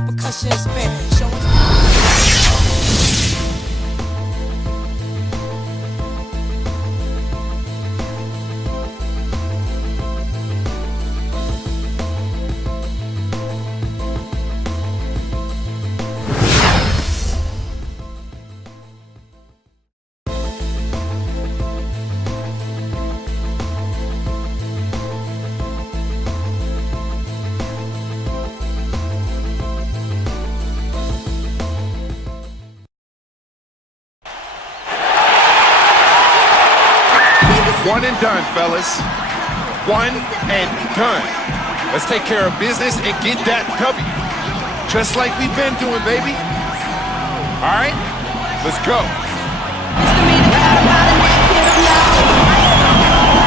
repercussions spent. Showing One and done, fellas. One and done. Let's take care of business and get that W. Just like we've been doing, baby. All right? Let's go.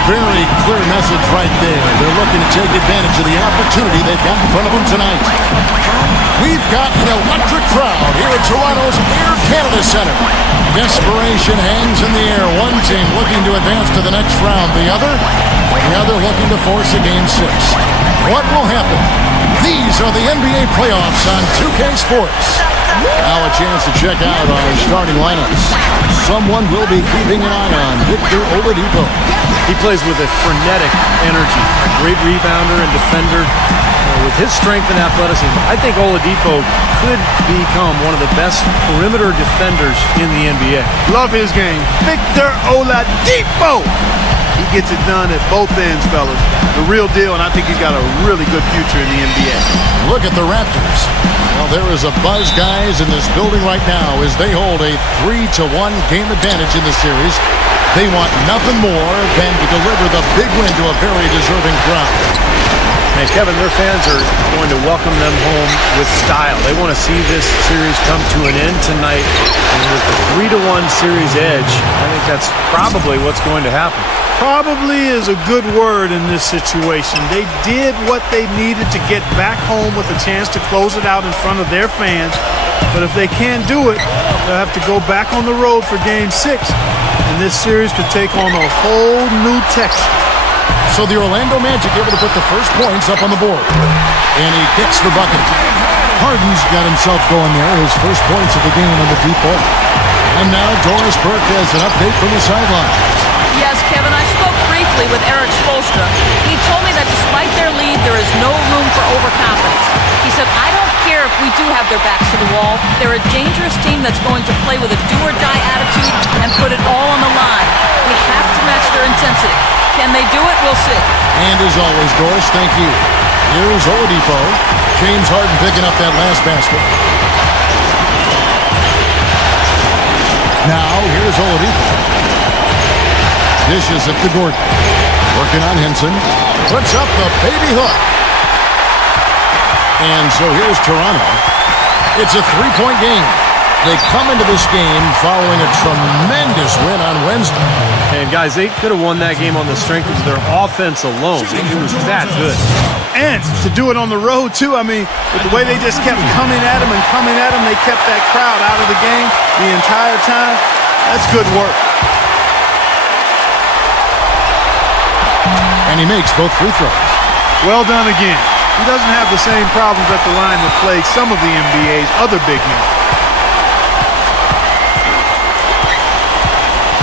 Very clear message right there. They're looking to take advantage of the opportunity they've got in front of them tonight. We've got an electric crowd here at Toronto's Air Canada Centre. Desperation hangs in the air. One team looking to advance to the next round. The other looking to force a Game 6. What will happen? These are the NBA playoffs on 2K Sports. Now a chance to check out our starting lineups. Someone will be keeping an eye on Victor Oladipo. He plays with a frenetic energy, a great rebounder and defender. With his strength and athleticism, I think Oladipo could become one of the best perimeter defenders in the NBA. Love his game. Victor Oladipo. He gets it done at both ends, fellas. The real deal, and I think he's got a really good future in the NBA. Look at the Raptors. Well, there is a buzz, guys, in this building right now as they hold a 3-1 game advantage in the series. They want nothing more than to deliver the big win to a very deserving crowd. And Kevin, their fans are going to welcome them home with style. They want to see this series come to an end tonight. And with the 3-1 series edge, I think that's probably what's going to happen. Probably is a good word in this situation. They did what they needed to get back home with a chance to close it out in front of their fans. But if they can't do it, they'll have to go back on the road for Game 6. And this series could take on a whole new texture. So the Orlando Magic able to put the first points up on the board. And he gets the bucket. Harden's got himself going there. His first points of the game on the deep ball. And now Doris Burke has an update from the sideline. Yes, Kevin, I spoke briefly with Eric Spoelstra. He told me that despite their lead, there is no room for overconfidence. He said, I don't care if we do have their backs to the wall. They're a dangerous team that's going to play with a do-or-die attitude and put it all on the line. We have to match their intensity. Can they do it? We'll see. And as always, Doris, thank you. Here's Oladipo. James Harden picking up that last basket. Now, here's Oladipo. Dishes it to Gordon. Working on Henson. Puts up the baby hook. And so here's Toronto. It's a three-point game. They come into this game following a tremendous win on Wednesday. And guys, they could have won that game on the strength of their offense alone. It was that good. And to do it on the road, too. I mean, with the way they just kept coming at them, they kept that crowd out of the game the entire time. That's good work. And he makes both free throws. Well done again. He doesn't have the same problems at the line that plague some of the NBA's other big men.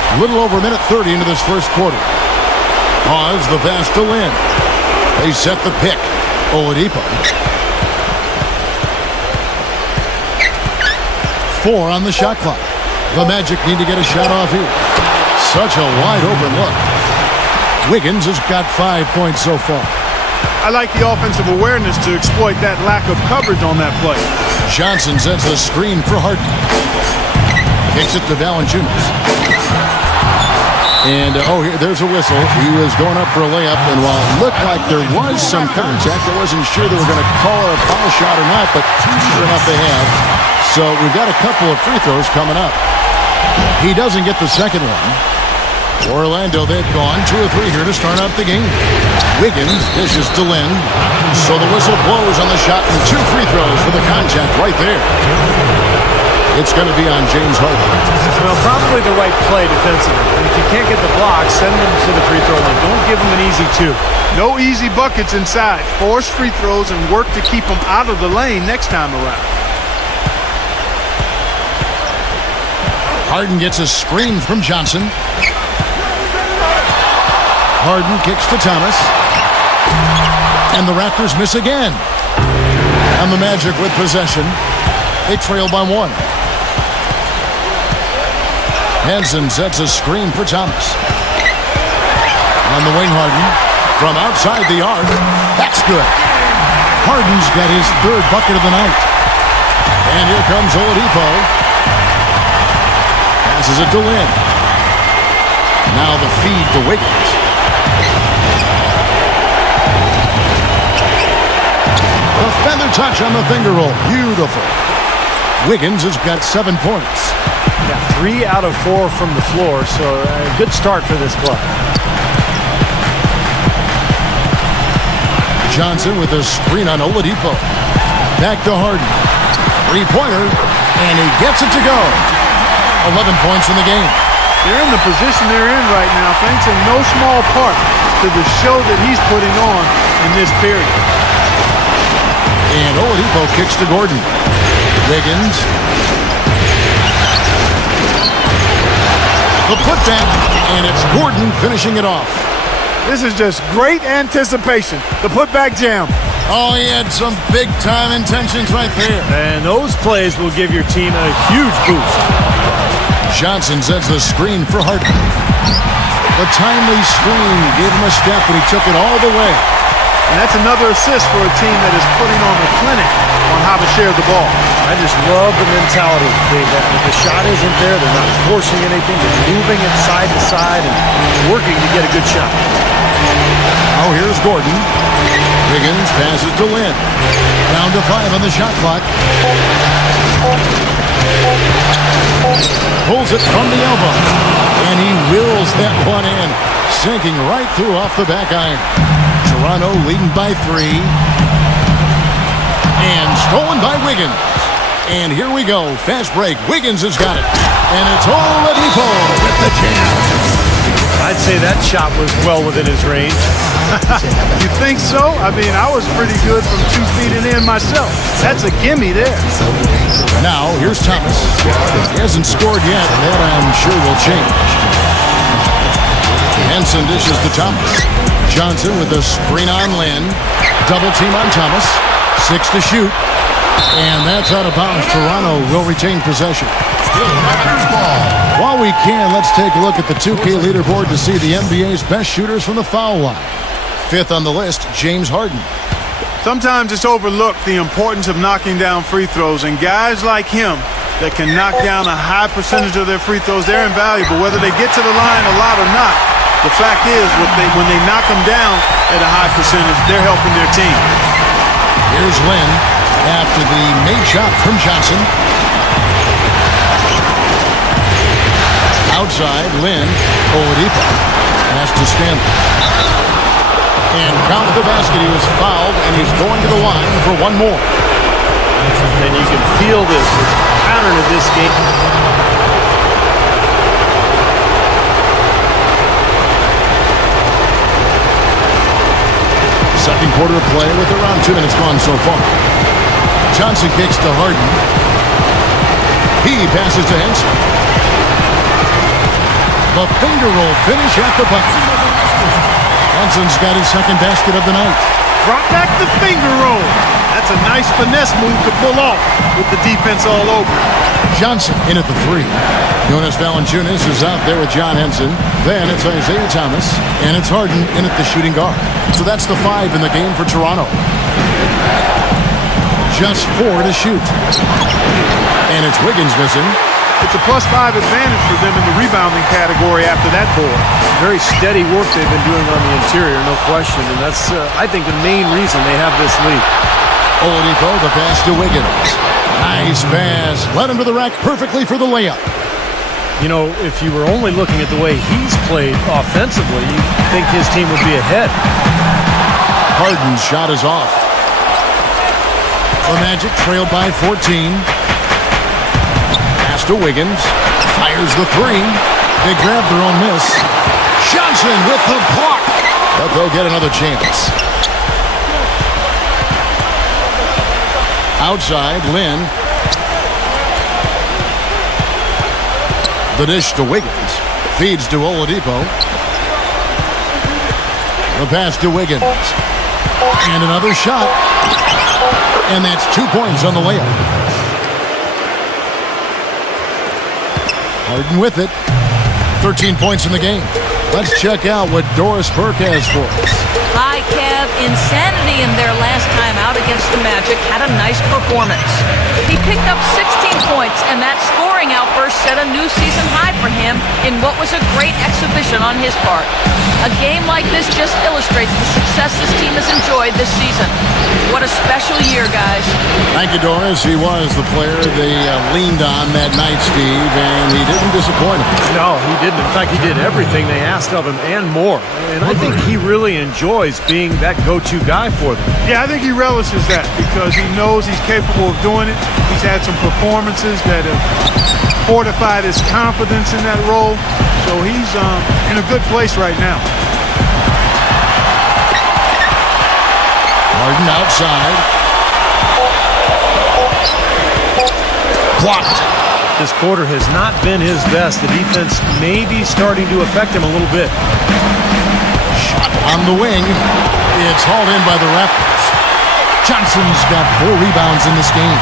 A little over a minute 30 into this first quarter. Pause the pass to Lynn. They set the pick. Oladipo. 4 on the shot clock. The Magic need to get a shot off here. Such a wide open look. Wiggins has got 5 points so far. I like the offensive awareness to exploit that lack of coverage on that play. Johnson sets the screen for Harden. Kicks it to Valanciunas. And, there's a whistle. He was going up for a layup, and while it looked like there was some contact, I wasn't sure they were going to call it a foul shot or not, but sure enough they have. So we've got a couple of free throws coming up. He doesn't get the second one. Orlando, they've gone 2 or 3 here to start out the game. Wiggins dishes to Lynn. So the whistle blows on the shot and 2 free throws for the contact right there. It's going to be on James Harden. Well, probably the right play defensively. And if you can't get the block, send them to the free throw line. Don't give them an easy two. No easy buckets inside. Force free throws and work to keep them out of the lane next time around. Harden gets a screen from Johnson. Harden kicks to Thomas. And the Raptors miss again. And the Magic with possession. They trail by 1. Hansen sets a screen for Thomas. On the wing, Harden. From outside the arc. That's good. Harden's got his 3rd bucket of the night. And here comes Oladipo. Passes it to Lin. Now the feed to Wiggins. A feather touch on the finger roll. Beautiful. Wiggins has got 7 points. Yeah, 3 out of 4 from the floor, so a good start for this club. Johnson with a screen on Oladipo. Back to Harden. 3-pointer, and he gets it to go. 11 points in the game. They're in the position they're in right now, thanks in no small part to the show that he's putting on in this period. And Oladipo kicks to Gordon. Wiggins. The putback, and it's Gordon finishing it off. This is just great anticipation. The putback jam. Oh, he had some big-time intentions right there. And those plays will give your team a huge boost. Johnson sets the screen for Harden. The timely screen gave him a step, and he took it all the way. And that's another assist for a team that is putting on a clinic on how to share the ball. I just love the mentality they have. If the shot isn't there, they're not forcing anything. They're moving it side to side and working to get a good shot. Now here's Gordon. Wiggins passes to Lin. Down to 5 on the shot clock. Pulls it from the elbow. And he wills that one in. Sinking right through off the back iron. Toronto leading by 3. And stolen by Wiggins. And here we go. Fast break. Wiggins has got it. And it's Oladipo with the jam. I'd say that shot was well within his range. You think so? I mean, I was pretty good from 2 feet and in myself. That's a gimme there. Now, here's Thomas. He hasn't scored yet. That I'm sure will change. Henson dishes to Thomas. Johnson with a screen on Lin. Double team on Thomas. 6 to shoot. And that's out of bounds. Toronto will retain possession. While we can, let's take a look at the 2K leaderboard to see the NBA's best shooters from the foul line. 5th on the list, James Harden. Sometimes it's overlooked the importance of knocking down free throws, and guys like him that can knock down a high percentage of their free throws, they're invaluable. Whether they get to the line a lot or not, the fact is when they knock them down at a high percentage, they're helping their team. Here's Lin after the made shot from Johnson. Outside, Lin. Oladipo has to stand. And count the basket. He was fouled, and he's going to the line for one more. And you can feel this pattern of this game. Second quarter of play with around 2 minutes gone so far. Johnson kicks to Harden. He passes to Henson. The finger roll finish at the bucket. Henson's got his second basket of the night. Brought back the finger roll. That's a nice finesse move to pull off with the defense all over. Johnson in at the 3. Jonas Valanciunas is out there with John Henson. Then it's Isaiah Thomas. And it's Harden in at the shooting guard. So that's the 5 in the game for Toronto. Just 4 to shoot. And it's Wiggins missing. It's a +5 advantage for them in the rebounding category after that board. Very steady work they've been doing on the interior, no question. And that's, I think, the main reason they have this lead. Oladipo, the pass to Wiggins. Nice pass. Led him to the rack perfectly for the layup. You know, if you were only looking at the way he's played offensively, you'd think his team would be ahead. Harden's shot is off. The Magic trailed by 14. to Wiggins. Fires the three. They grab their own miss. Johnson with the block. But they'll get another chance. Outside, Lynn. The dish to Wiggins. Feeds to Oladipo. The pass to Wiggins. And another shot. And that's 2 points on the layup. Harden with it. 13 points in the game. Let's check out what Doris Burke has for us. Hi, Kev. Insanity in their last time out against the Magic had a nice performance. He picked up 16 points, and that scoring outburst set a new season high for him in what was a great exhibition on his part. A game like this just illustrates the success this team has enjoyed this season. What a special year, guys. Thank you, Doris. He was the player they leaned on that night, Steve, and he didn't disappoint them. No, he didn't. In fact, he did everything they asked of him and more. And I think he really enjoys being that go-to guy for them. Yeah, I think he relishes that because he knows he's capable of doing it. He's had some performances that have fortified his confidence in that role. So he's in a good place right now. Harden outside. Blocked. This quarter has not been his best. The defense may be starting to affect him a little bit. Shot on the wing. It's hauled in by the Raptors. Johnson's got 4 rebounds in this game.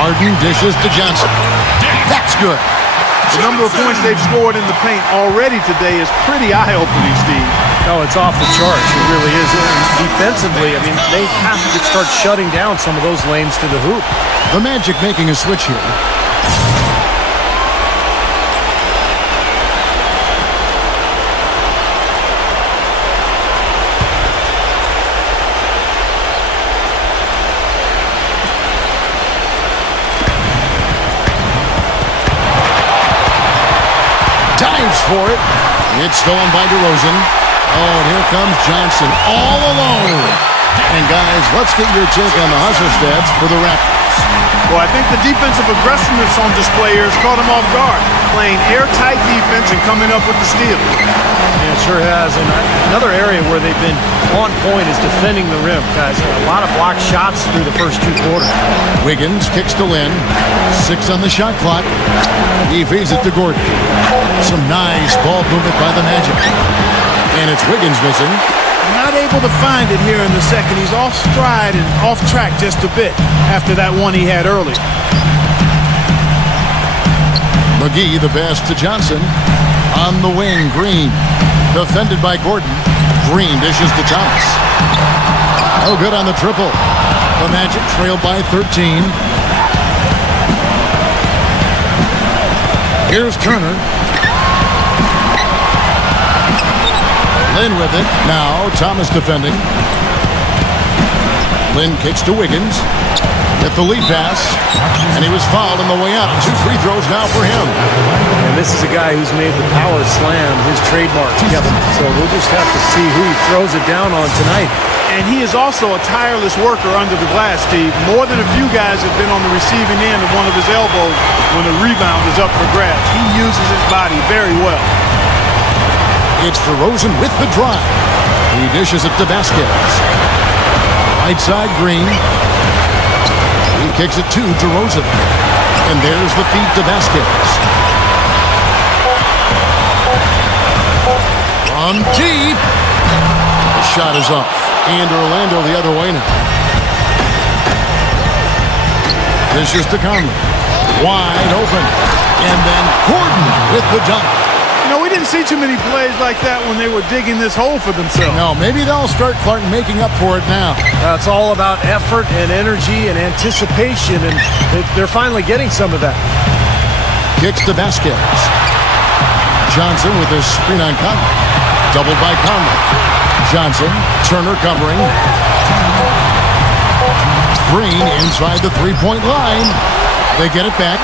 Harden dishes to Johnson. That's good. The number of points they've scored in the paint already today is pretty eye-opening, Steve. No, it's off the charts. It really is. And defensively, I mean, they have to start shutting down some of those lanes to the hoop. The Magic making a switch here. Dives for it. It's stolen by DeRozan. Oh, and here comes Johnson all alone. And guys, let's get your take on the hustle stats for the Raptors. Well, I think the defensive aggressiveness on display here has caught him off guard, playing airtight defense and coming up with the steal. Yeah, it sure has. And another area where they've been on point is defending the rim, guys. A lot of blocked shots through the first 2 quarters. Wiggins kicks to Lynn. 6 on the shot clock. He feeds it to Gordon. Some nice ball movement by the Magic. And it's Wiggins missing. Not able to find it here in the second. He's off stride and off track just a bit after that one he had early. McGee, the pass to Johnson. On the wing, Green. Defended by Gordon. Green dishes to Thomas. No good on the triple. The Magic trailed by 13. Here's Turner. Lynn with it. Now Thomas defending. Lynn kicks to Wiggins. Get the lead pass. And he was fouled on the way out. 2 free throws now for him. And this is a guy who's made the power slam his trademark, Kevin. So we'll just have to see who he throws it down on tonight. And he is also a tireless worker under the glass, Steve. More than a few guys have been on the receiving end of one of his elbows when the rebound is up for grabs. He uses his body very well. It's DeRozan with the drive. He dishes it to Vasquez. Right side, Green. He kicks it to DeRozan. And there's the feed to Vasquez. From deep. The shot is off. And Orlando the other way now. This is to Conley. Wide open. And then Gordon with the dunk. You know, we didn't see too many plays like that when they were digging this hole for themselves. No, maybe they'll start Clark making up for it now. It's all about effort and energy and anticipation, and they're finally getting some of that. Kicks to Vasquez. Johnson with a screen on Conley. Doubled by Conley. Johnson, Turner covering. Green inside the three-point line. They get it back.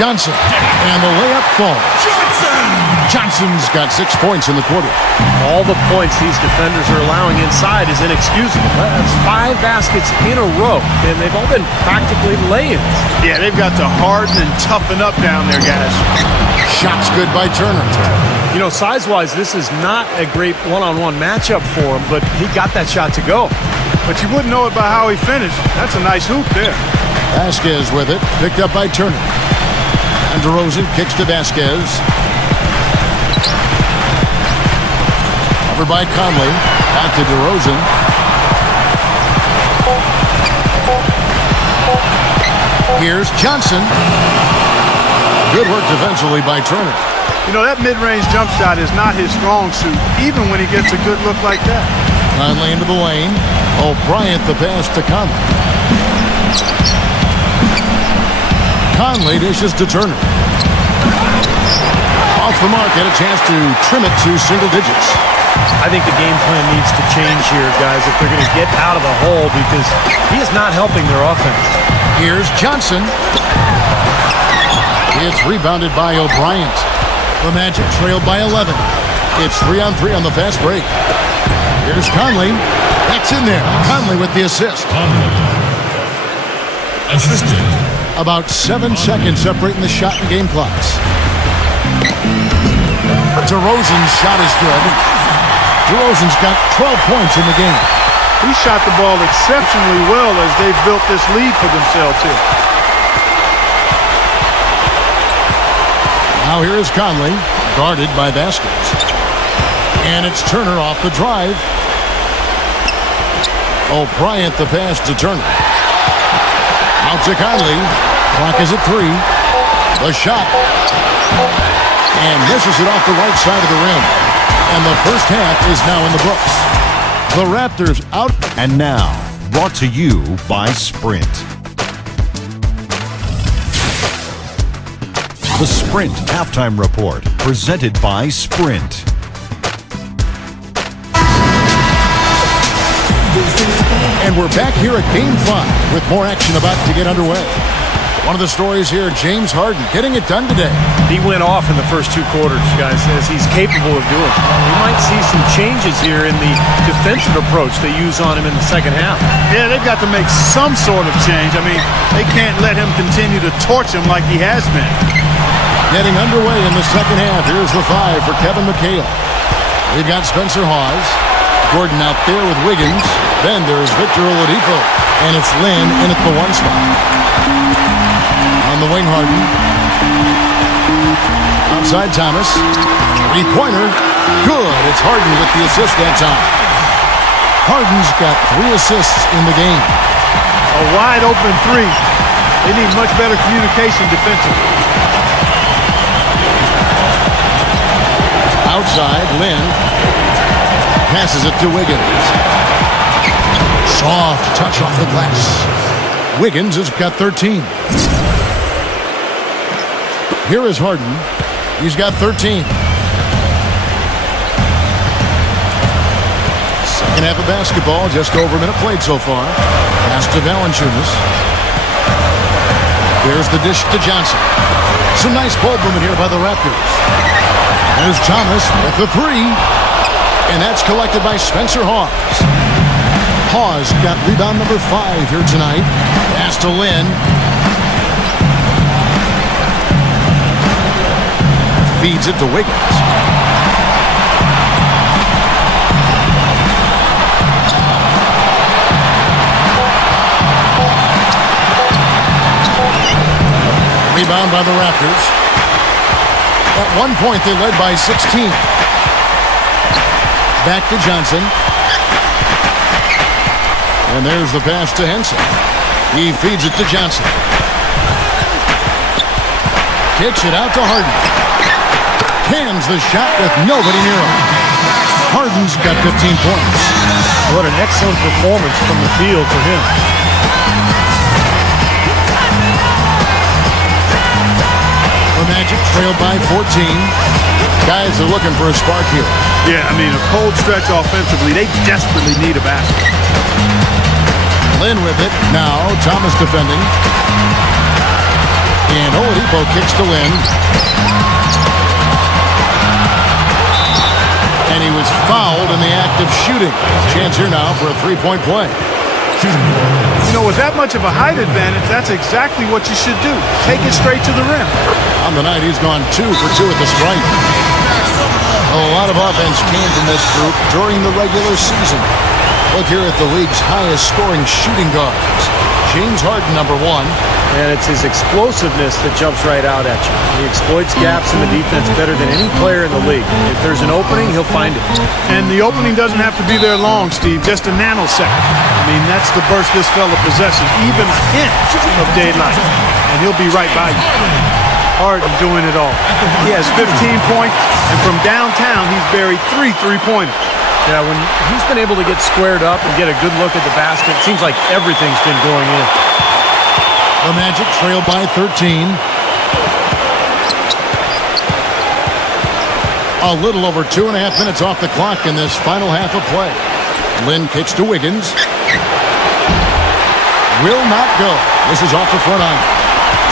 Johnson, and the layup falls. Johnson's got 6 points in the quarter. All the points these defenders are allowing inside is inexcusable. That's 5 baskets in a row, and they've all been practically lay-ins. Yeah, they've got to harden and toughen up down there, guys. Shots good by Turner. You know, size-wise, this is not a great one-on-one matchup for him, but he got that shot to go. But you wouldn't know it by how he finished. That's a nice hoop there. Vasquez with it, picked up by Turner. And DeRozan kicks to Vasquez. Over by Conley. Back to DeRozan. Here's Johnson. Good work defensively by Turner. You know, that mid-range jump shot is not his strong suit, even when he gets a good look like that. Conley into the lane. Bryant the pass to Conley. Conley dishes to Turner. Off the mark, had a chance to trim it to single digits. I think the game plan needs to change here, guys, if they're going to get out of the hole, because he is not helping their offense. Here's Johnson. It's rebounded by O'Bryant. The Magic trailed by 11. It's 3-on-3 on the fast break. Here's Conley. That's in there. Conley with the assist. Assisted. About 7 seconds separating the shot and game clocks. DeRozan's shot is good. DeRozan's got 12 points in the game. He shot the ball exceptionally well as they've built this lead for themselves here. Now here is Conley, guarded by Vasquez. And it's Turner off the drive. Bryant the pass to Turner. Out to Conley. Clock is at 3. The shot. And misses it off the right side of the rim. And the first half is now in the books. The Raptors out. And now, brought to you by Sprint. The Sprint Halftime Report, presented by Sprint. And we're back here at Game 5 with more action about to get underway. One of the stories here, James Harden getting it done today. He went off in the first 2 quarters, guys, as he's capable of doing. We might see some changes here in the defensive approach they use on him in the second half. Yeah, they've got to make some sort of change. I mean, they can't let him continue to torch him like he has been. Getting underway in the second half. Here's the 5 for Kevin McHale. We've got Spencer Hawes. Gordon out there with Wiggins. Then there's Victor Oladipo. And it's Lynn in at the 1 spot. On the wing, Harden. Outside Thomas. 3-pointer. Good. It's Harden with the assist that time. Harden's got 3 assists in the game. A wide open 3. They need much better communication defensively. Outside, Lynn passes it to Wiggins. Soft touch off the glass. Wiggins has got 13. Here is Harden. He's got 13. Second half of basketball, just over a minute played so far. Pass to Valanciunas. There's the dish to Johnson. Some nice ball movement here by the Raptors. There's Thomas with the 3. And that's collected by Spencer Hawes. Hawes got rebound number 5 here tonight. Pass to Lynn. Feeds it to Wiggins. Rebound by the Raptors. At one point, they led by 16. Back to Johnson. And there's the pass to Henson. He feeds it to Johnson. Kicks it out to Harden. Cans the shot with nobody near him. Harden's got 15 points. What an excellent performance from the field for him. The Magic trailed by 14. Guys are looking for a spark here. Yeah, I mean, a cold stretch offensively. They desperately need a basket. Lynn with it. Now Thomas defending. And Oladipo kicks to Lynn. And he was fouled in the act of shooting. Chance here now for a three-point play. You know, with that much of a height advantage, that's exactly what you should do. Take it straight to the rim. On the night, he's gone 2 for 2 at the stripe. A lot of offense came from this group during the regular season. Look here at the league's highest scoring shooting guards. James Harden, number 1. And it's his explosiveness that jumps right out at you. He exploits gaps in the defense better than any player in the league. If there's an opening, he'll find it. And the opening doesn't have to be there long, Steve, just a nanosecond. I mean, that's the burst this fella possesses, even a hint of daylight, and he'll be right by you. Harden doing it all. He has 15 points, and from downtown, he's buried 3 three-pointers. Yeah, when he's been able to get squared up and get a good look at the basket, it seems like everything's been going in. The Magic trail by 13. A little over 2.5 minutes off the clock in this final half of play. Lynn kicks to Wiggins. Will not go. This is off the front iron.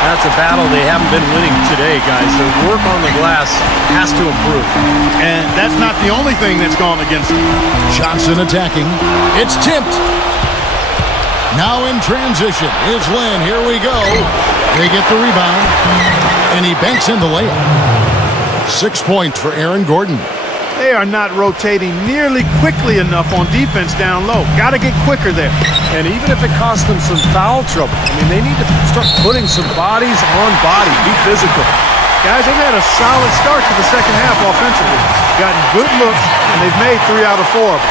That's a battle they haven't been winning today, guys. Their work on the glass has to improve. And that's not the only thing that's gone against him. Johnson attacking. It's tipped. Now in transition is Lynn. Here we go. They get the rebound. And he banks in the layup. 6 points for Aaron Gordon. They are not rotating nearly quickly enough on defense down low. Got to get quicker there. And even if it costs them some foul trouble, I mean, they need to start putting some bodies on bodies. Be physical. Guys, they've had a solid start to the second half offensively. Gotten good looks, and they've made 3 out of 4 of them.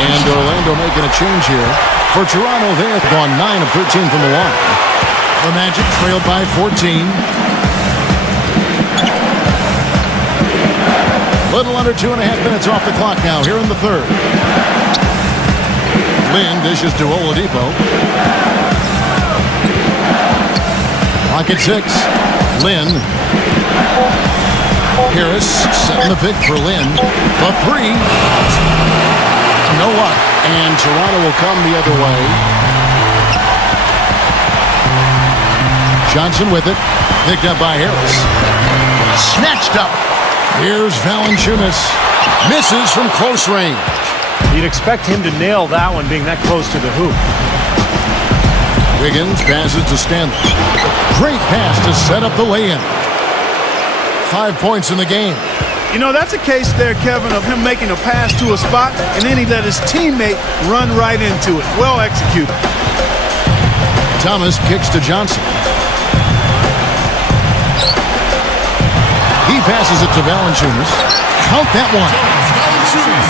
And Orlando making a change here. For Toronto, they have gone 9 of 13 from the line. The Magic trailed by 14. Little under 2.5 minutes off the clock now here in the third. Lynn dishes to Oladipo. Pocket 6. Lynn. Harris setting the pick for Lynn. The 3. No luck. And Toronto will come the other way. Johnson with it. Picked up by Harris. Snatched up. Here's Valanciunas. Misses from close range. You'd expect him to nail that one being that close to the hoop. Wiggins passes to Stanley. Great pass to set up the lay-in. 5 points in the game. You know, that's a case there, Kevin, of him making a pass to a spot, and then he let his teammate run right into it. Well executed. Thomas kicks to Johnson. He passes it to Valanciunas. Count that one.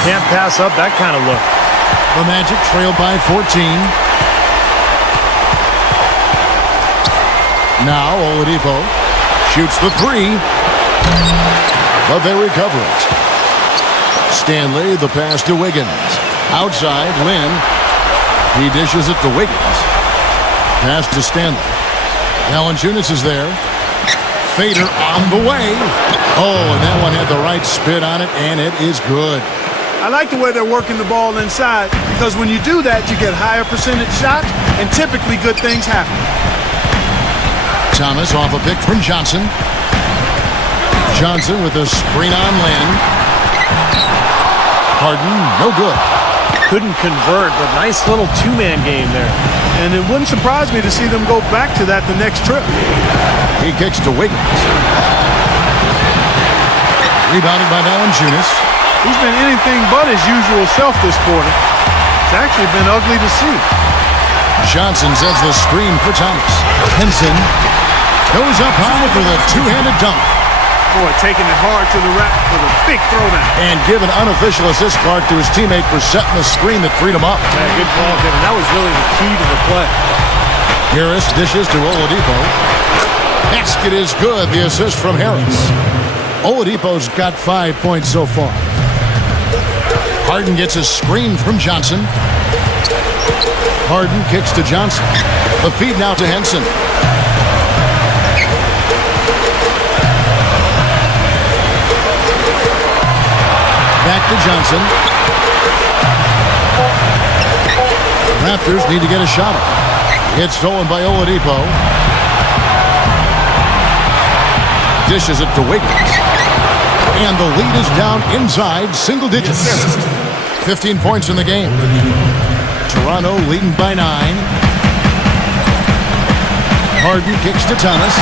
Can't pass up that kind of look. The Magic trail by 14. Now Oladipo shoots the 3. But they recover it. Stanley, the pass to Wiggins. Outside, Lynn. He dishes it to Wiggins. Pass to Stanley. Valanciunas is there. Fader on the way. Oh, and that one had the right spin on it, and it is good. I like the way they're working the ball inside, because when you do that, you get higher percentage shots, and typically good things happen. Thomas off a pick from Johnson. Johnson with a screen on Lynn. Harden, no good. Couldn't convert, but nice little two-man game there. And it wouldn't surprise me to see them go back to that the next trip. He kicks to Wiggins. Rebounded by Valanciunas. He's been anything but his usual self this quarter. It's actually been ugly to see. Johnson sends the screen for Thomas. Henson goes up high for the two-handed dunk. Boy, taking it hard to the rack for the big throwdown. And give an unofficial assist card to his teammate for setting the screen that freed him up. Yeah, good ball, Kevin. That was really the key to the play. Harris dishes to Oladipo. Basket is good. The assist from Harris. Oladipo's got 5 points so far. Harden gets a screen from Johnson. Harden kicks to Johnson. The feed now to Henson. Back to Johnson. Raptors need to get a shot up. It's stolen by Oladipo. Dishes it to Wiggins. And the lead is down inside single digits. 15 points in the game. Toronto leading by 9. Harden kicks to Thomas.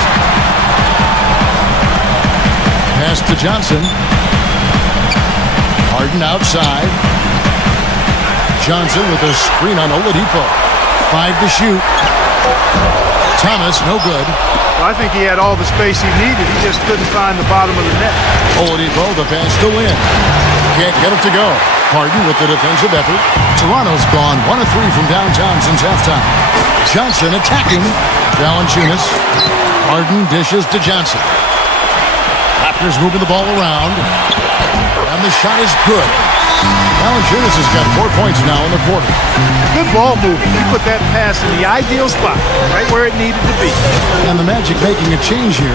Pass to Johnson. Harden outside. Johnson with a screen on Oladipo. 5 to shoot. Thomas, no good. Well, I think he had all the space he needed. He just couldn't find the bottom of the net. Oladipo, the pass to Lin. Can't get it to go. Harden with the defensive effort. Toronto's gone 1 of 3 from downtown since halftime. Johnson attacking. Valanciunas. Harden dishes to Johnson. Raptors moving the ball around. And the shot is good. Valanciunas has got 4 points now in the quarter. Good ball movement. He put that pass in the ideal spot, right where it needed to be. And the Magic making a change here.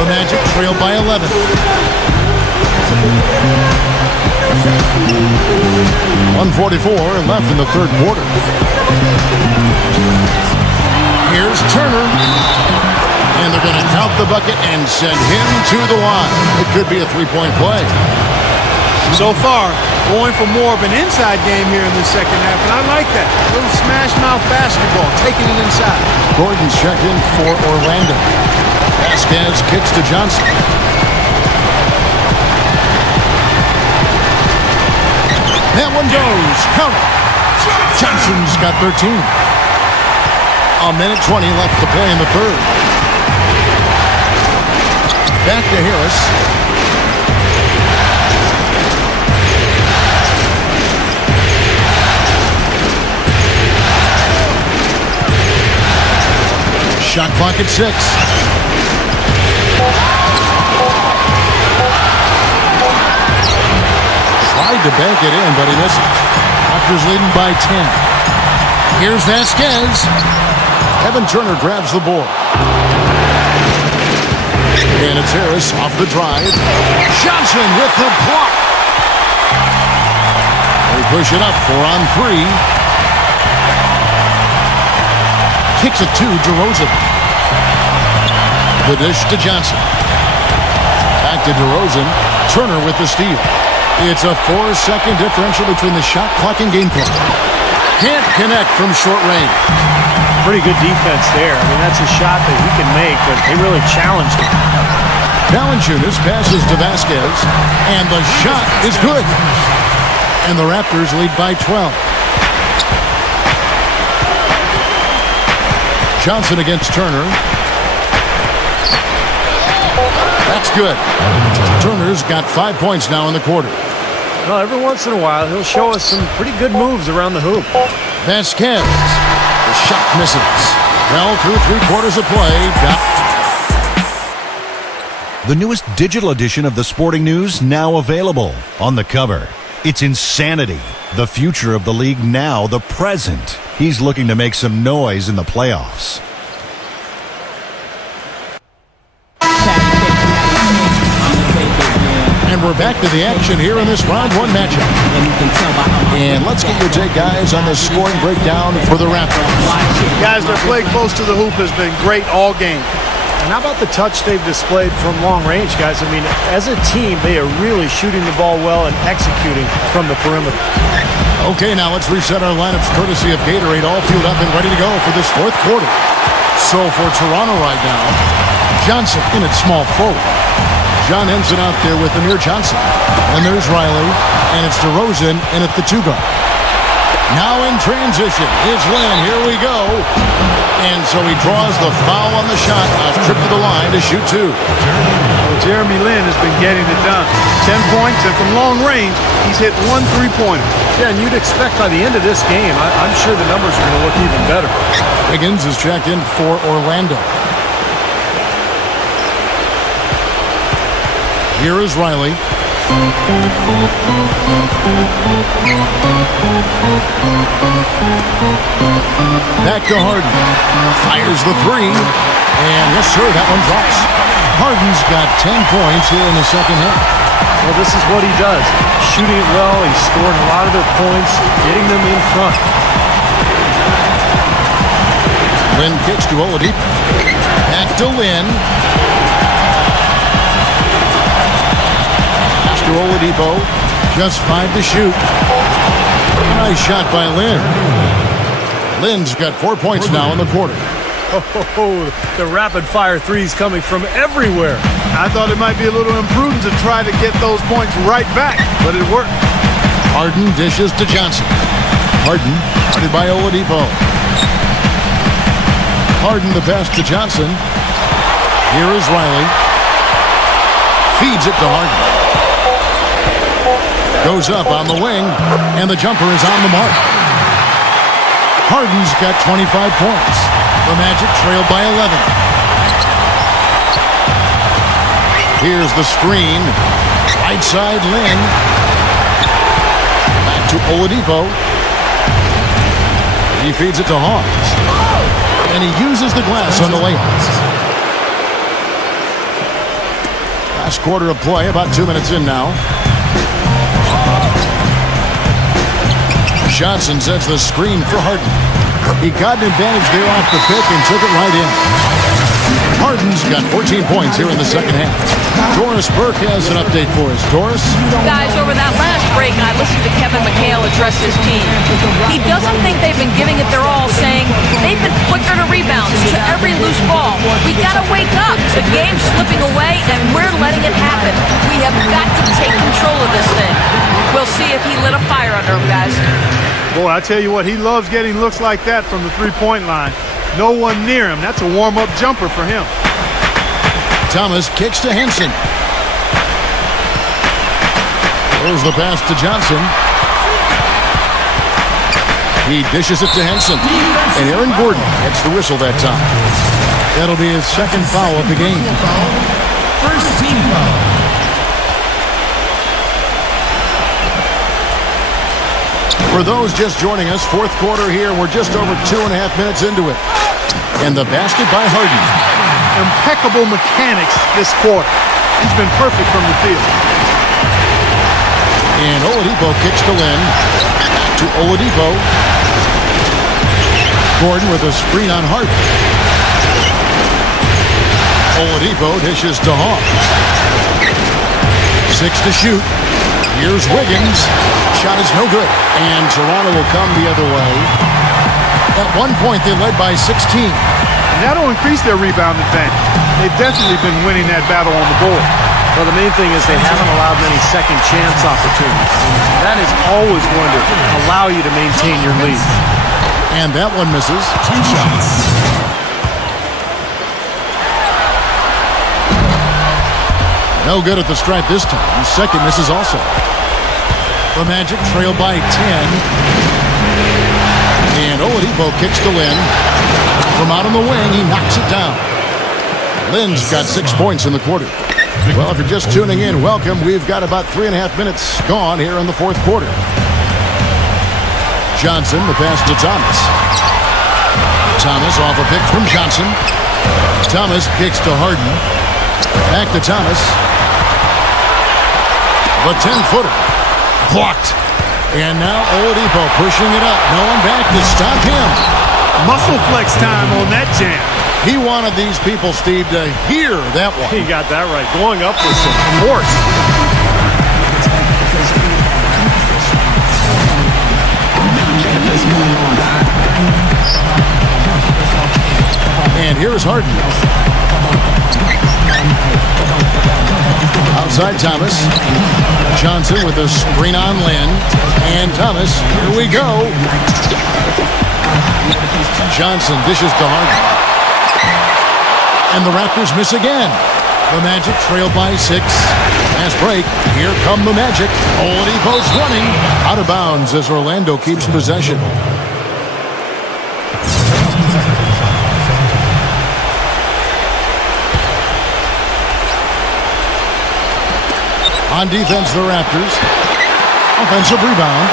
The Magic trail by 11. 1:44 left in the third quarter. Here's Turner. And they're going to count the bucket and send him to the line. It could be a three-point play. So far, going for more of an inside game here in the second half, and I like that. A little smash-mouth basketball, taking it inside. Gordon's checked in for Orlando. Vasquez kicks to Johnson. That one goes. Count it. Johnson's got 13. A minute 20 left to play in the third. Back to Harris. Shot clock at 6. Tried to bank it in, but he misses. Raptors leading by 10. Here's Vasquez. Evan Turner grabs the board. And it's Harris off the drive. Johnson with the block. They push it up 4 on 3. Kicks it to DeRozan. The dish to Johnson. Back to DeRozan. Turner with the steal. It's a 4-second differential between the shot clock and game clock. Can't connect from short range. Pretty good defense there. I mean, that's a shot that he can make, but they really challenged him. Valanciunas passes to Vasquez, and the shot is good. And the Raptors lead by 12. Johnson against Turner. That's good. Turner's got 5 points now in the quarter. Well, every once in a while, he'll show us some pretty good moves around the hoop. Vasquez. The shot misses. Well, through 3 quarters of play. The newest digital edition of the Sporting News now available. On the cover, it's insanity. The future of the league now, the present. He's looking to make some noise in the playoffs. And we're back to the action here in this round 1 matchup. And let's get your take, guys, on the scoring breakdown for the Raptors. Guys, their play close to the hoop has been great all game. And how about the touch they've displayed from long range, guys? I mean, as a team, they are really shooting the ball well and executing from the perimeter. Okay, now let's reset our lineups courtesy of Gatorade, all fueled up and ready to go for this 4th quarter. So for Toronto right now, Johnson in at small forward. John Henson out there with Amir Johnson. And there's Riley, and it's DeRozan in at the 2 guard. Now in transition is Lin. Here we go. And so he draws the foul on the shot. A trip to the line to shoot 2. Well, Jeremy Lin has been getting it done. 10 points, and from long range, he's hit 1 3-pointer. Yeah, and you'd expect by the end of this game, I'm sure the numbers are going to look even better. Higgins is checked in for Orlando. Here is Riley. Back to Harden. Fires the 3. And yes, sir, that one drops. Harden's got 10 points here in the second half. Well, this is what he does. Shooting it well. He's scoring a lot of their points, getting them in front. Lin kicks to Oladipo. Back to Lin. Oladipo. Just 5 to shoot. Nice shot by Lin. Lin's got 4 points now in the quarter. Oh, the rapid-fire threes coming from everywhere. I thought it might be a little imprudent to try to get those points right back, but it worked. Harden dishes to Johnson. Harden, guarded by Oladipo. Harden the pass to Johnson. Here is Riley. Feeds it to Harden. Goes up on the wing, and the jumper is on the mark. Harden's got 25 points. The Magic trail by 11. Here's the screen. Right side, Lin. Back to Oladipo. He feeds it to Hawes. And he uses the glass on the layup. Last quarter of play, about 2 minutes in now. Johnson sets the screen for Harden. He got an advantage there off the pick and took it right in. Harden's got 14 points here in the second half. Doris Burke has an update for us. Doris? Guys, over that last break, I listened to Kevin McHale address his team. He doesn't think they've been giving it their all, saying they've been quicker to rebounds, to every loose ball. We got to wake up. The game's slipping away, and we're letting it happen. We have got to take control of this thing. We'll see if he lit a fire under him, guys. Boy, I tell you what, he loves getting looks like that from the three-point line. No one near him. That's a warm-up jumper for him. Thomas kicks to Henson. Throws the pass to Johnson. He dishes it to Henson. And Aaron Gordon gets the whistle that time. That'll be his second foul of the game. First team foul. For those just joining us, fourth quarter here. We're just over 2.5 minutes into it. And the basket by Harden. Impeccable mechanics this quarter. He's been perfect from the field. And Oladipo kicks to Lin. Back to Oladipo. Gordon with a screen on Harden. Oladipo dishes to Hawes. 6 to shoot. Here's Wiggins. Shot is no good. And Toronto will come the other way. At one point, they led by 16. And that'll increase their rebound advantage. They've definitely been winning that battle on the board. Well, the main thing is they haven't allowed many second chance opportunities. That is always going to allow you to maintain your lead. And that one misses. 2 shots. No good at the stripe this time. Second misses also. The Magic trail by 10. And Oladipo kicks to Lin. From out on the wing, he knocks it down. Lin's got 6 points in the quarter. Well, if you're just tuning in, welcome. We've got about 3.5 minutes gone here in the fourth quarter. Johnson, the pass to Thomas. Thomas off a pick from Johnson. Thomas kicks to Harden. Back to Thomas. The 10-footer. Blocked. And now Oladipo pushing it up. No one back to stop him. Muscle flex time on that jam. He wanted these people, Steve, to hear that one. He got that right. Going up with some force. And here's Harden. Outside Thomas. Johnson with a screen on Lin. And Thomas. Here we go. Johnson dishes to Harden. And the Raptors miss again. The Magic trail by 6. Last break. Here come the Magic. Oladipo's running. Out of bounds as Orlando keeps possession. On defense, the Raptors. Offensive rebound.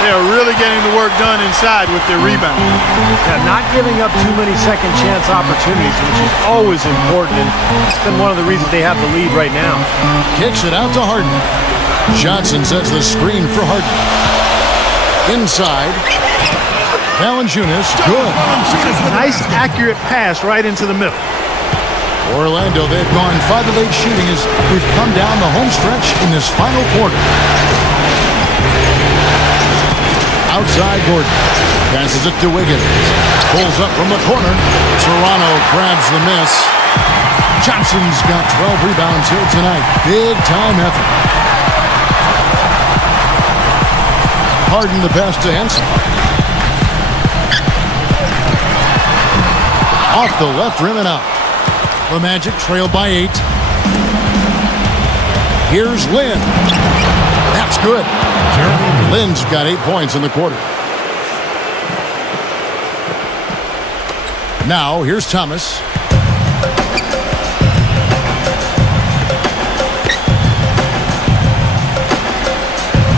They are really getting the work done inside with their rebound. Yeah, not giving up too many second chance opportunities, which is always important. And it's been one of the reasons they have the lead right now. Kicks it out to Harden. Johnson sets the screen for Harden. Inside. Valanciunas, good. Nice, accurate pass right into the middle. Orlando, they've gone 5 of 8 shooting as we've come down the home stretch in this final quarter. Outside Gordon. Passes it to Wiggins. Pulls up from the corner. Toronto grabs the miss. Johnson's got 12 rebounds here tonight. Big time effort. Harden the pass to Henson. Off the left rim and out. The Magic trail by 8. Here's Lynn. That's good. Lynn's got 8 points in the quarter. Now, here's Thomas.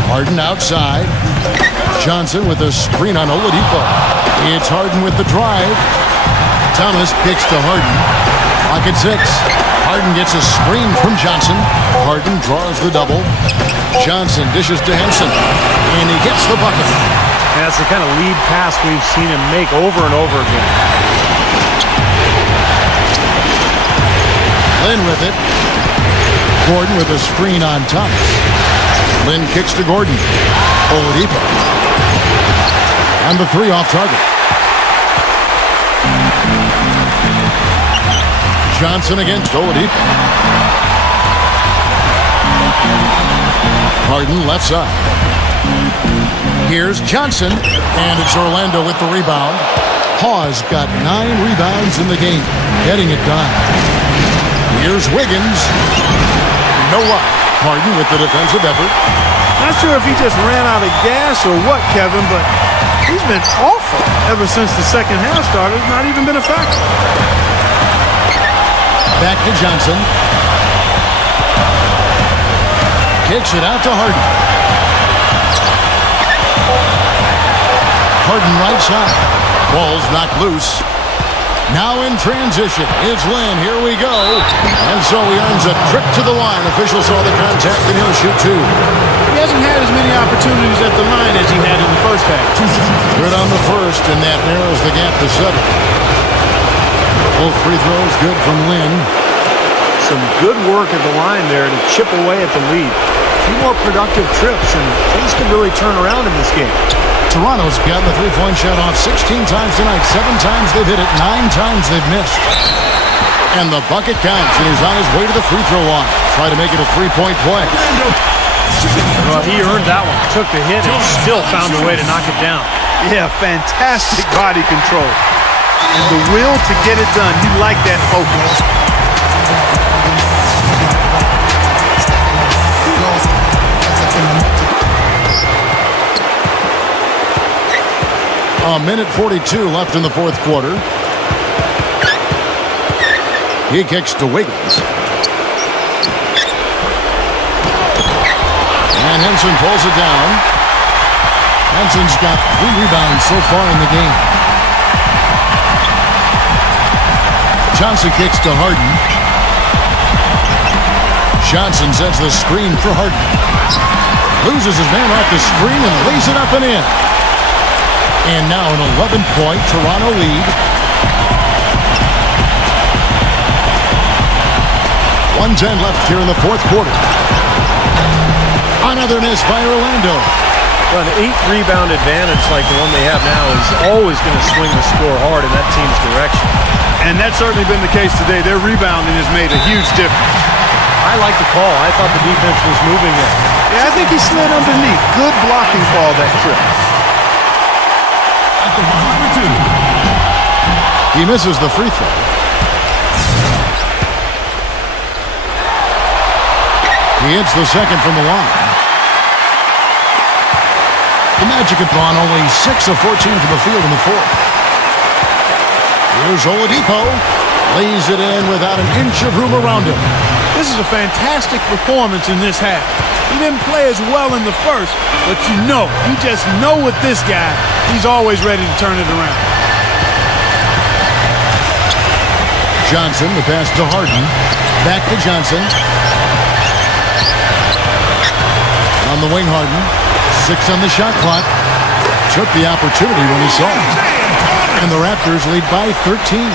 Harden outside. Johnson with a screen on Oladipo. It's Harden with the drive. Thomas kicks to Harden. Clock at 6. Harden gets a screen from Johnson. Harden draws the double. Johnson dishes to Henson. And he gets the bucket. And that's the kind of lead pass we've seen him make over and over again. Lynn with it. Gordon with a screen on Thomas. Lynn kicks to Gordon. Oladipo. And the 3 off target. Johnson against Oladipo. Harden left side. Here's Johnson. And it's Orlando with the rebound. Hawes got 9 rebounds in the game. Getting it done. Here's Wiggins. No luck. Harden with the defensive effort. Not sure if he just ran out of gas or what, Kevin, but he's been awful ever since the second half started. Not even been a factor. Back to Johnson. Kicks it out to Harden. Harden right side. Ball's knocked loose. Now in transition, it's Lynn. Here we go. And so he earns a trip to the line. Officials saw the contact, and he'll shoot 2. He hasn't had as many opportunities at the line as he had in the first half. Good on the first, and that narrows the gap to 7. Both free throws good from Lynn. Some good work at the line there to chip away at the lead. A few more productive trips, and things could really turn around in this game. Toronto's gotten the three-point shot off 16 times tonight. 7 times they've hit it. 9 times they've missed. And the bucket counts, and he's on his way to the free throw line. Try to make it a 3-point play. Well, he earned that one. Took the hit and still found a way to knock it down. Yeah, fantastic body control. And the will to get it done. You like that focus. A minute 42 left in the fourth quarter. He kicks to Wiggins. And Henson pulls it down. Henson's got 3 rebounds so far in the game. Johnson kicks to Harden. Johnson sets the screen for Harden. Loses his man off the screen and lays it up and in. And now an 11-point Toronto lead. 1:10 left here in the fourth quarter. Another miss by Orlando. Well, an 8-rebound advantage like the one they have now is always going to swing the score hard in that team's direction. And that's certainly been the case today. Their rebounding has made a huge difference. I like the call. I thought the defense was moving there. Yeah, I think he slid underneath. Good blocking call that trip. He misses the free throw. He hits the second from the line. The Magic have gone only 6 of 14 from the field in the fourth. Here's Oladipo. Lays it in without an inch of room around him. This is a fantastic performance in this half. He didn't play as well in the first, but you just know with this guy, he's always ready to turn it around. Johnson, the pass to Harden. Back to Johnson. On the wing, Harden. 6 on the shot clock. Took the opportunity when he saw it. And the Raptors lead by 13.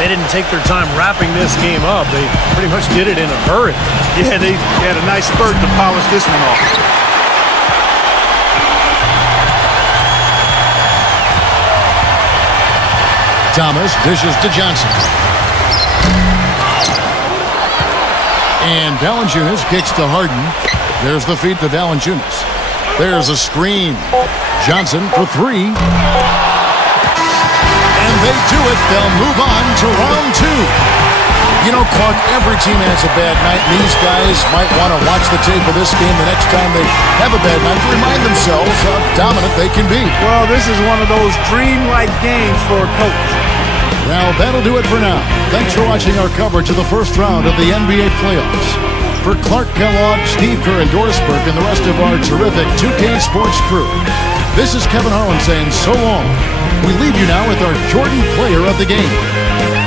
they didn't take their time wrapping this game up. They pretty much did it in a hurry. Yeah, they had a nice spurt to polish this one off. Thomas dishes to Johnson. And Valanciunas kicks to Harden. There's the feed to Valanciunas. There's a screen. Johnson for three. And they do it. They'll move on to round two. You know, Clark, every team has a bad night. And these guys might want to watch the tape of this game the next time they have a bad night to remind themselves how dominant they can be. Well, this is one of those dreamlike games for a coach. Well, that'll do it for now. Thanks for watching our coverage of the first round of the NBA playoffs. For Clark Kellogg, Steve Kerr, and Doris Burke, and the rest of our terrific 2K Sports crew, this is Kevin Harlan saying so long. We leave you now with our Jordan Player of the Game.